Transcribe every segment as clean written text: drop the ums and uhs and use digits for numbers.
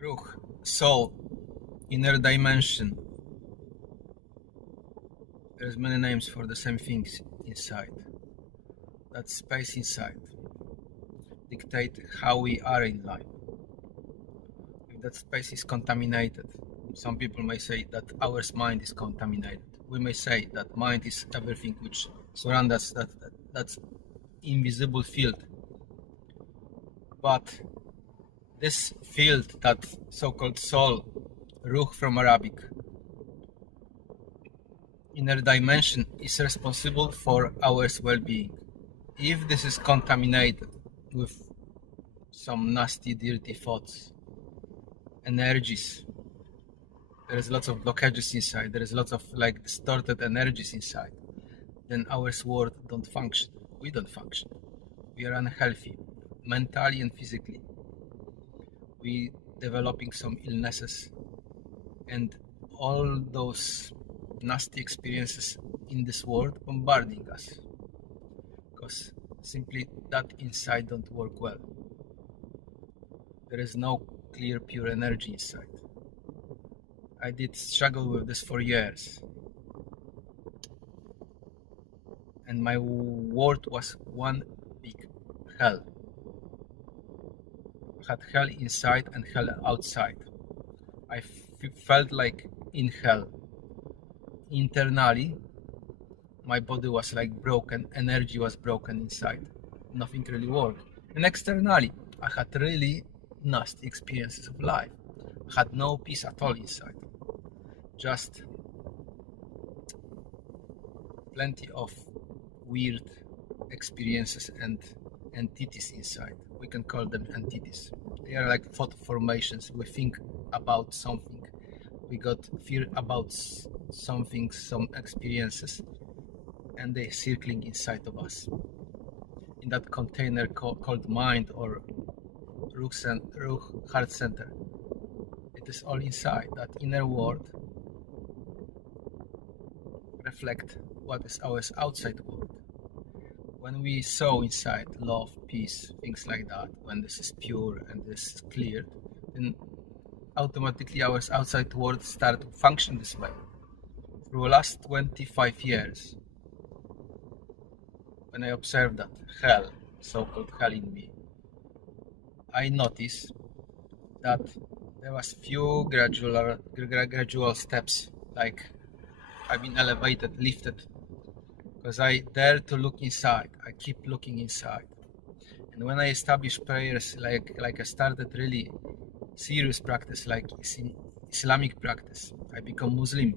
Ruh, soul, inner dimension. There's many names for the same things inside. That space inside dictate how we are in life. If that space is contaminated, some people may say that our mind is contaminated. We may say that mind is everything which surrounds us, that's invisible field. But this field, that so-called soul, ruh from Arabic, inner dimension, is responsible for our well-being. If this is contaminated with some nasty, dirty thoughts, energies, there is lots of blockages inside, there is lots of like distorted energies inside, then our world don't function. We don't function. We are unhealthy, mentally and physically. We developing some illnesses, and all those nasty experiences in this world bombarding us, because simply that inside don't work well. There is no clear, pure energy inside. I did struggle with this for years, and my world was one big hell. I had hell inside and hell outside. I felt like in hell. Internally, my body was like broken, energy was broken inside. Nothing really worked. And externally, I had really nasty experiences of life. I had no peace at all inside. Just plenty of weird experiences and entities inside. We can call them entities. They are like thought formations. We think about something. We got fear about something, some experiences, and they're circling inside of us. In that container called mind or Ruh, heart center. It is all inside. That inner world reflect what is our outside world. When we sow inside love, peace, things like that, when this is pure and this is clear, then automatically our outside world start to function this way. For the last 25 years, when I observed that hell, so-called hell in me, I noticed that there was few gradual steps, like I've been elevated, lifted, because I dare to look inside. I keep looking inside. And when I established prayers, like I started really serious practice, like Islamic practice, I become Muslim.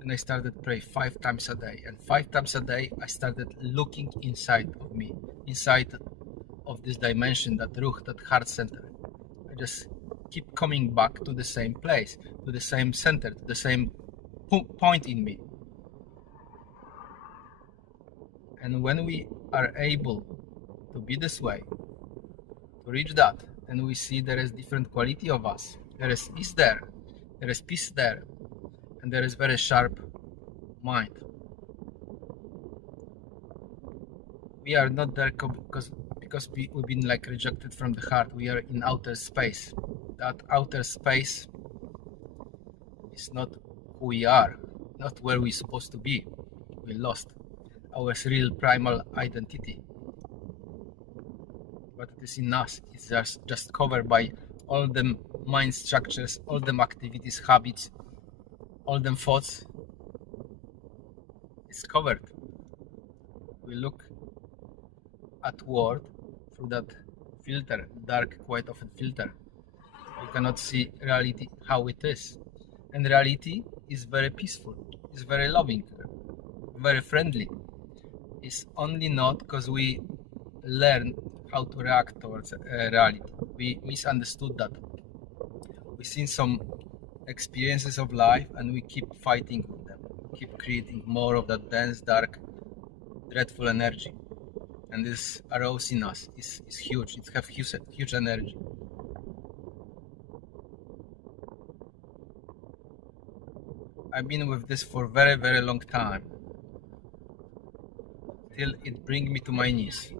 And I started pray 5 times a day, and 5 times a day I started looking inside of me, inside of this dimension, that ruh, that heart center. I just keep coming back to the same place, to the same center, to the same point in me. And when we are able to be this way, to reach that, and we see there is different quality of us, there is peace there, and there is very sharp mind. We are not there because we've been like rejected from the heart. We are in outer space. That outer space is not who we are, not where we're supposed to be. We lost our real primal identity. But it is in us. It's just covered by all them mind structures, all them activities, habits, all them thoughts. It's covered. We look at world through that filter, dark, quite often filter. We cannot see reality how it is. And reality is very peaceful, it's very loving, very friendly. It's only not because we learn how to react towards reality. We misunderstood that. We've seen some experiences of life and we keep fighting with them, keep creating more of that dense, dark, dreadful energy. And this arose in us is huge. It has huge energy. I've been with this for very, very long time, till it bring me to my knees,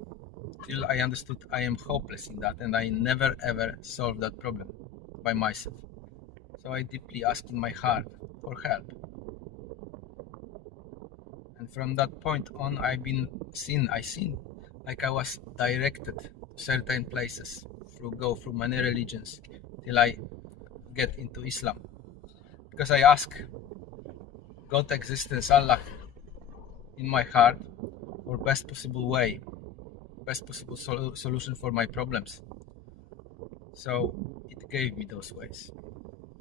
till I understood I am hopeless in that, and I never ever solved that problem. by myself. So I deeply ask in my heart for help. And from that point on, I seen like I was directed to certain places through many religions till I get into Islam. Because I ask God existence, Allah, in my heart for best possible way, best possible solution for my problems. So it gave me those ways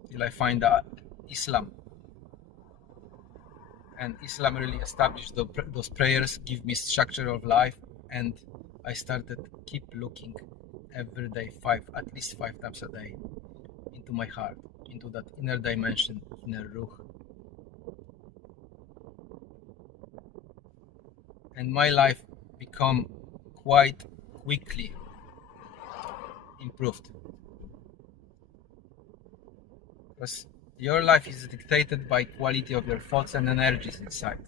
till I find that Islam. And Islam really established those prayers, give me structure of life, and I started keep looking every day, at least five times a day, into my heart, into that inner dimension, inner ruh. And my life become quite quickly improved. Because your life is dictated by quality of your thoughts and energies inside.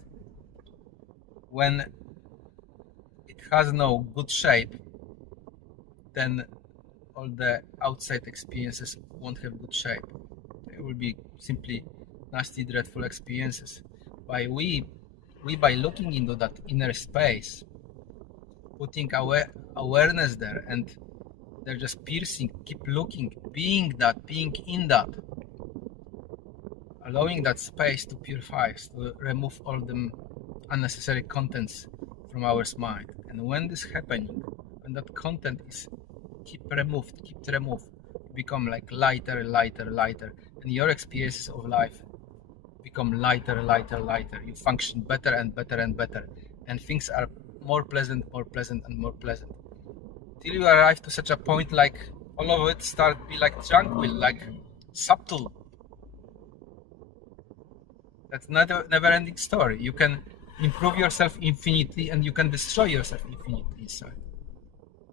When it has no good shape, then all the outside experiences won't have good shape. They will be simply nasty, dreadful experiences. By looking into that inner space, putting awareness there, and they're just piercing, keep looking, being in that, allowing that space to purify, to remove all the unnecessary contents from our mind. And when this happening, when that content is keep removed, become like lighter, and your experiences of life become lighter. You function better and better, and things are more pleasant, till you arrive to such a point like all of it start to be like tranquil, like subtle. That's not a never-ending story. You can improve yourself infinitely, and you can destroy yourself infinitely inside.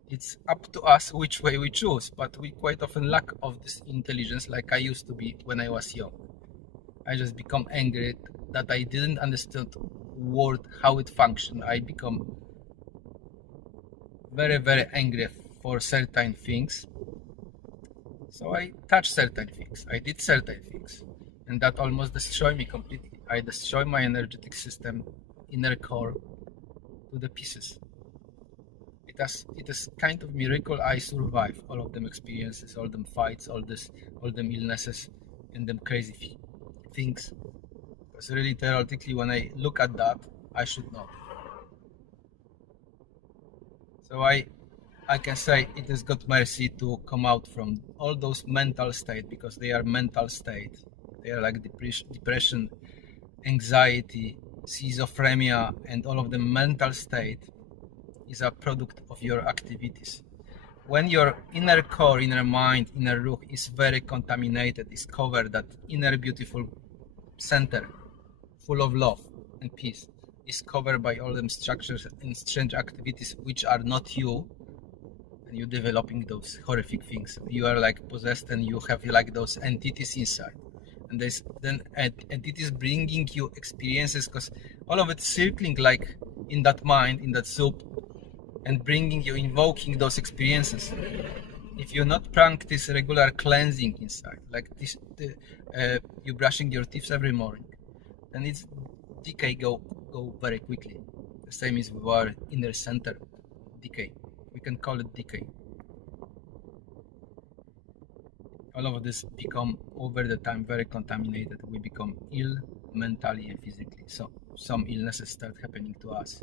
It's up to us which way we choose, but we quite often lack of this intelligence like I used to be when I was young. I just become angry that I didn't understand word how it functioned. I become very angry for certain things. So I touched certain things, I did certain things, and that almost destroyed me completely. I destroyed my energetic system, inner core, to the pieces. It is kind of miracle I survived all of them experiences, all them fights, all them illnesses, and them crazy things. Because really, theoretically, when I look at that, I should not. So I can say it is God's mercy to come out from all those mental states, because they are mental states. They are like depression, anxiety, schizophrenia, and all of the mental state is a product of your activities. When your inner core, inner mind, inner ruh is very contaminated, is covered, that inner beautiful center full of love and peace is covered by all them structures and strange activities which are not you, and you're developing those horrific things. You are like possessed, and you have like those entities inside, and there's then entities bringing you experiences, because all of it circling like in that mind, in that soup, and bringing you, invoking those experiences. If you not practice regular cleansing inside, like this, you brushing your teeth every morning, then it's decay go very quickly. The same is with our inner center, decay. We can call it decay. All of this become over the time very contaminated. We become ill mentally and physically. So some illnesses start happening to us.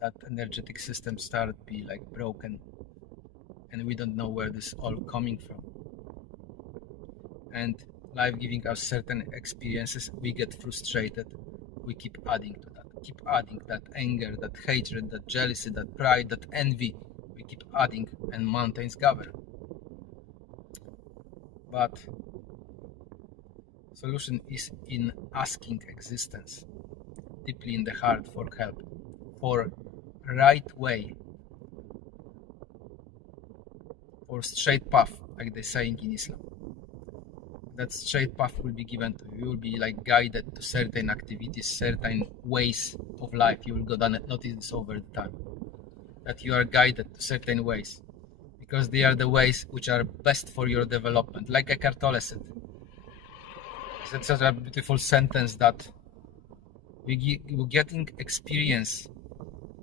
That energetic system start to be like broken, and we don't know where this all coming from. And life giving us certain experiences, we get frustrated, we keep adding to that anger, that hatred, that jealousy, that pride, that envy. We keep adding, and mountains gather. But solution is in asking existence deeply in the heart for help, for right way, for straight path, like they saying in Islam. That straight path will be given to you. You will be like guided to certain activities, certain ways of life. You will go down and notice this over the time, that you are guided to certain ways, because they are the ways which are best for your development. Like Eckhart Tolle said, it's such a beautiful sentence that we're getting experience,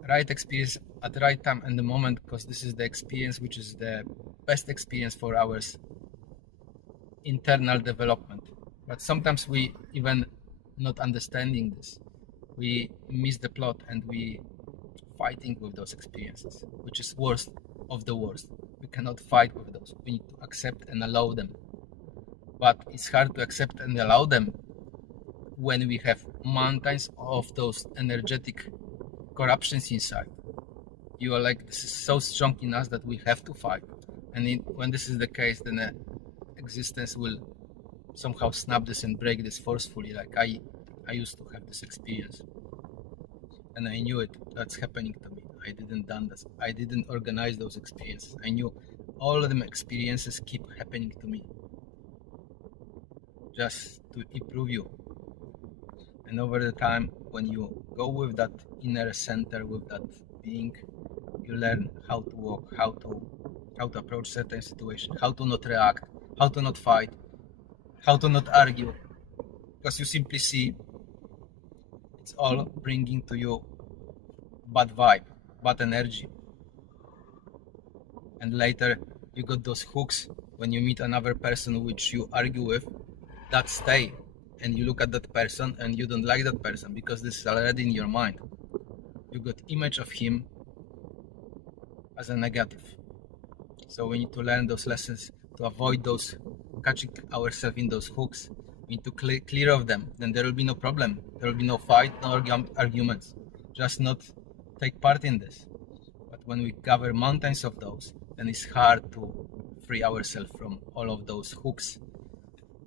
right experience at the right time and the moment, because this is the experience which is the best experience for our internal development. But sometimes we even not understanding this, we miss the plot and we fighting with those experiences, which is worst of the worst. We cannot fight with those. We need to accept and allow them. But it's hard to accept and allow them when we have mountains of those energetic corruptions inside. You are like, this is so strong in us that we have to fight. And when this is the case, then existence will somehow snap this and break this forcefully. Like I used to have this experience, and I knew it. That's happening to me. I didn't done this. I didn't organize those experiences. I knew all of them experiences keep happening to me, just to improve you. And over the time, when you go with that inner center, with that being, you learn how to walk, how to approach certain situations, how to not react, how to not fight, how to not argue, because you simply see it's all bringing to you bad vibe, bad energy. And later you got those hooks when you meet another person which you argue with, that stay, and you look at that person and you don't like that person because this is already in your mind. You got image of him as a negative. So we need to learn those lessons to avoid those catching ourselves in those hooks. We need to clear of them. Then there will be no problem. There will be no fight, no arguments. Just not take part in this. But when we cover mountains of those, then it's hard to free ourselves from all of those hooks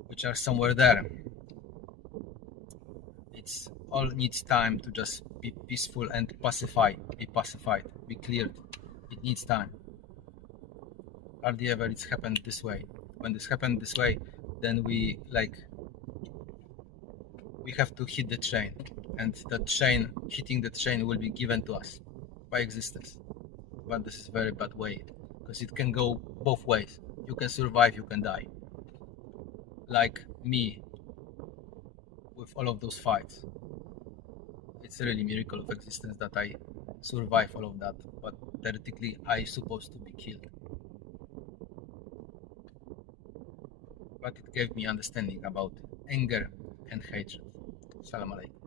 which are somewhere there. It's all needs time to just be peaceful and be pacified, be cleared. It needs time. Hardly ever it's happened this way. When this happened this way, then we have to hit the chain, and the chain, hitting the chain will be given to us by existence. But this is a very bad way, because it can go both ways. You can survive, you can die. Like me, with all of those fights. It's really a miracle of existence that I survive all of that, but theoretically I supposed to be killed. But it gave me understanding about anger and hatred. Salam alaikum.